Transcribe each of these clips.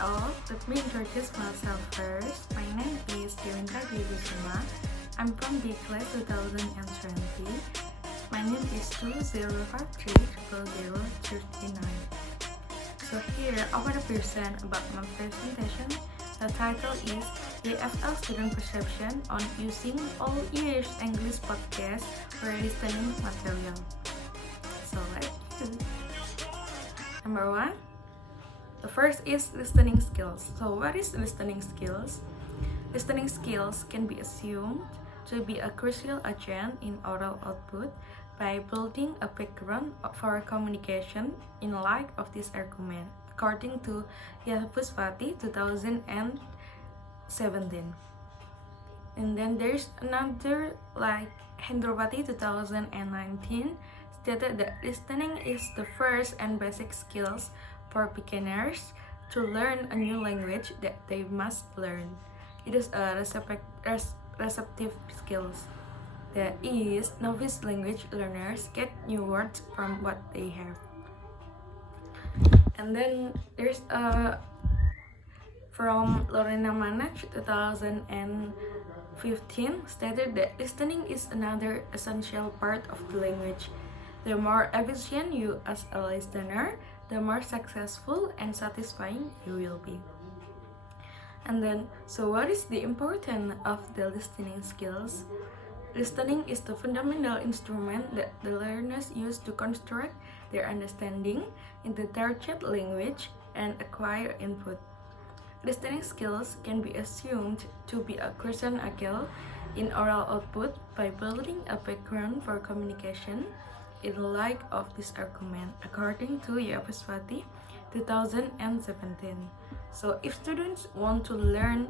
all, let me introduce myself first. My name is Dewinta. I'm from the class 2020. My name is 20530039. So here I want to present about my presentation. The title is EFL Student Perception on Using All Ears English Podcast for Listening Material. So let's do. Number 1. The first is listening skills. So what is listening skills? Listening skills can be assumed to be a crucial agent in oral output by building a background for communication in light of this argument, according to Puspati 2017. And then there's another like Hendropati 2019 stated that listening is the first and basic skills for beginners to learn a new language that they must learn. It is a receptive skills. That is, novice language learners get new words from what they have. And then there's from Lorena Manach 2015 stated that listening is another essential part of the language. The more efficient you as a listener, the more successful and satisfying you will be. And then, so what is the importance of the listening skills? Listening is the fundamental instrument that the learners use to construct their understanding in the target language and acquire input. Listening skills can be assumed to be a crucial agent in oral output by building a background for communication in light of this argument, according to Puspati 2017. So if students want to learn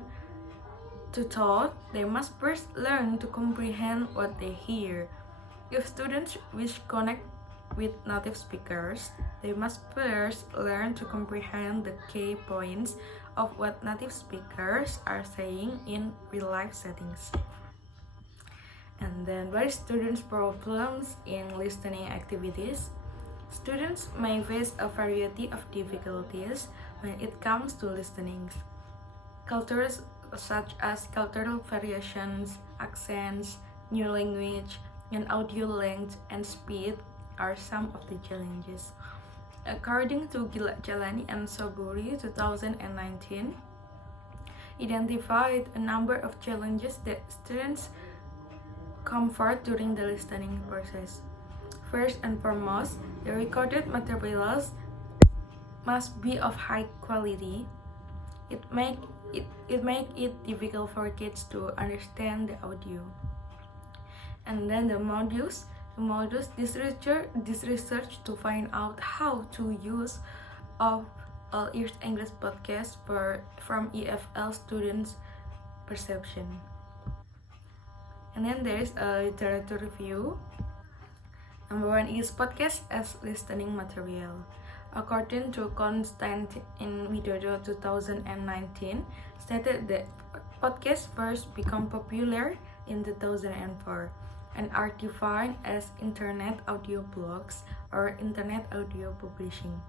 to talk, they must first learn to comprehend what they hear. If students wish to connect with native speakers, they must first learn to comprehend the key points of what native speakers are saying in real-life settings. And then, what is students' problems in listening activities? Students may face a variety of difficulties when it comes to listening. Cultures such as cultural variations, accents, new language, and audio length and speed are some of the challenges. According to Jalani and Soburi 2019, identified a number of challenges that students comfort during the listening process. First and foremost, the recorded materials must be of high quality. It make it difficult for kids to understand the audio. And then the modules, this research to find out how to use of All Ears English podcast from EFL students' perception. And then there is a literature review. Number 1 is podcast as listening material. According to Konstantin Widodo 2019, stated that podcasts first become popular in 2004 and are defined as internet audio blogs or internet audio publishing.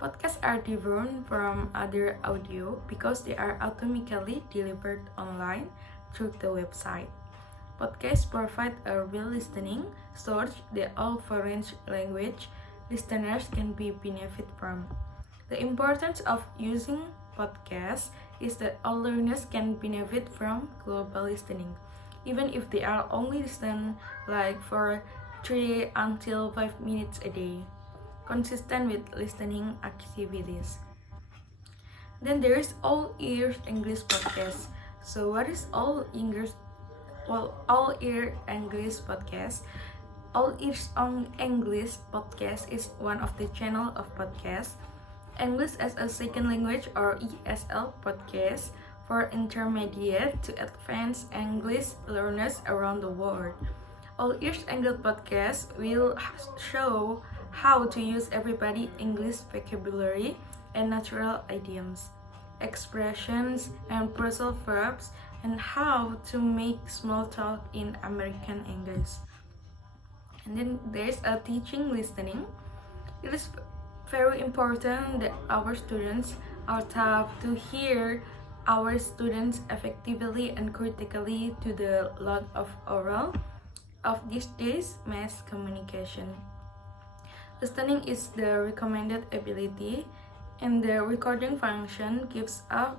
Podcasts are different from other audio because they are automatically delivered online through the website. Podcasts provide a real listening source that all foreign language listeners can benefit from. The importance of using podcasts is that all learners can benefit from global listening, even if they are only listen like for 3 until 5 minutes a day, consistent with listening activities. Then there is All Ears English Podcast. So what is All Ears English Podcast? All Ears English Podcast is one of the channel of podcasts, English as a Second Language or ESL podcast for intermediate to advanced English learners around the world. All Ears English Podcast will show how to use everyday English vocabulary and natural idioms, expressions, and phrasal verbs, and how to make small talk in American English. And then there's a teaching listening. It is very important that our students our task to hear our students effectively and critically to the lot of oral of these days mass communication. Listening is the recommended ability, and the recording function gives us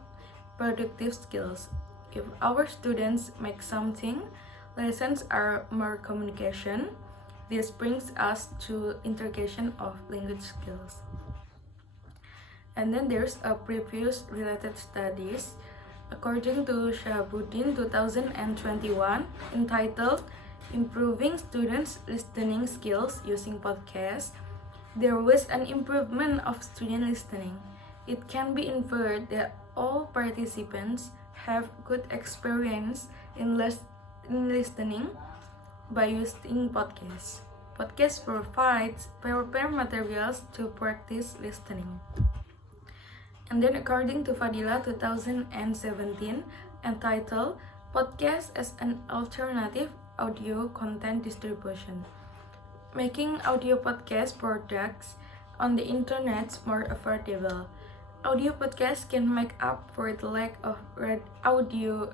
productive skills. If our students make something, lessons are more communication. This brings us to integration of language skills. And then there's a previous related studies. According to Shahabuddin 2021, entitled Improving Students' Listening Skills Using Podcasts, there was an improvement of student listening. It can be inferred that all participants have good experience in listening by using podcasts. Podcasts provides prepare materials to practice listening. And then according to Fadila 2017, entitled Podcast as an Alternative Audio Content Distribution, making audio podcast products on the internet more affordable. Audio podcasts can make up for the lack of radio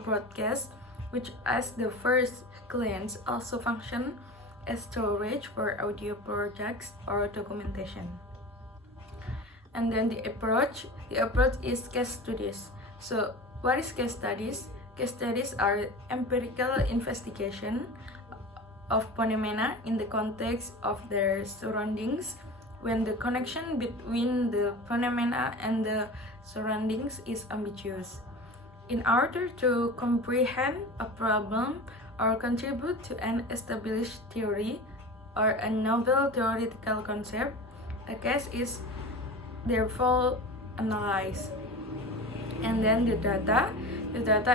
broadcasts, which at the first glance also function as storage for audio projects or documentation. And then the approach is case studies. So what is case studies? Case studies are empirical investigation of phenomena in the context of their surroundings when the connection between the phenomena and the surroundings is ambiguous. In order to comprehend a problem or contribute to an established theory or a novel theoretical concept, a case is therefore analyzed. And then the data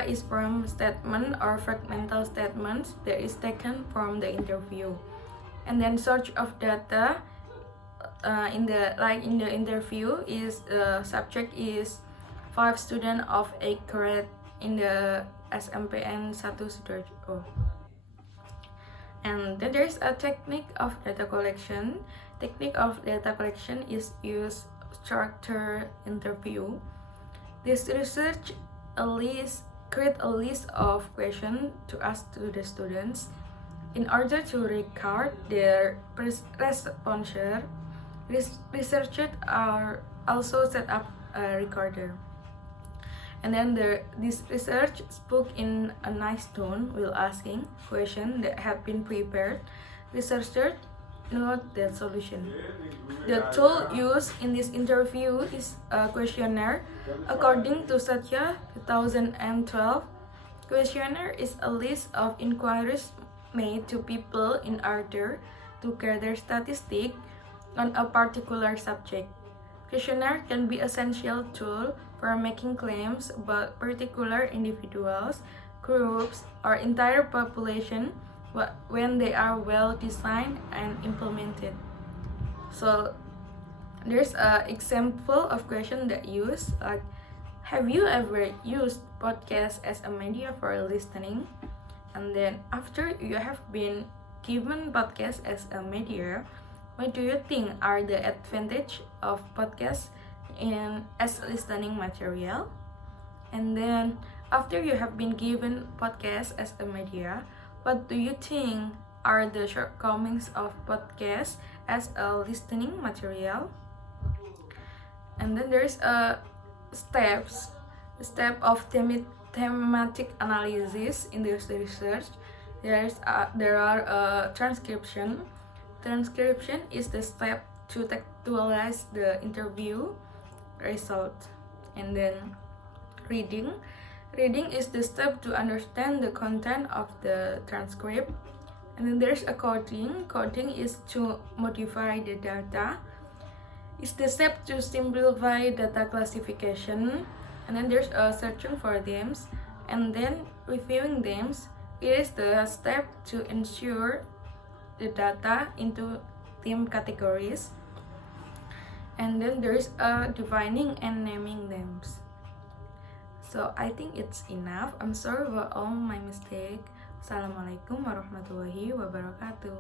is from statement or fragmental statements that is taken from the interview. And then search of data in the interview is subject is 5 students of 8th grade in the SMPN 1 Sidoarjo. And then there's a technique of data collection. Technique of data collection is use structured interview. This research create a list of questions to ask to the students. In order to record their responses, researchers are also set up a recorder. And then this research spoke in a nice tone while asking questions that have been prepared. Researchers note the solution. The tool used in this interview is a questionnaire. According to Satya 2012, questionnaire is a list of inquiries made to people in order to gather statistics on a particular subject. Questionnaire can be an essential tool for making claims about particular individuals, groups, or entire population when they are well designed and implemented. So there's an example of question that use like, have you ever used podcast as a media for listening? And then after you have been given podcast as a media, what do you think are the advantages of podcast as listening material? And then after you have been given podcast as a media, what do you think are the shortcomings of podcast as a listening material? And then there's a step of thematic analysis in this research. There are transcription. Transcription is the step to textualize the interview result. And then reading is the step to understand the content of the transcript. And then there's a coding is to modify the data. It's the step to simplify data classification. And then there's a searching for themes, and then reviewing themes. It is the step to ensure the data into theme categories. And then there's a defining and naming themes. So I think it's enough. I'm sorry about all my mistake. Assalamualaikum warahmatullahi wabarakatuh.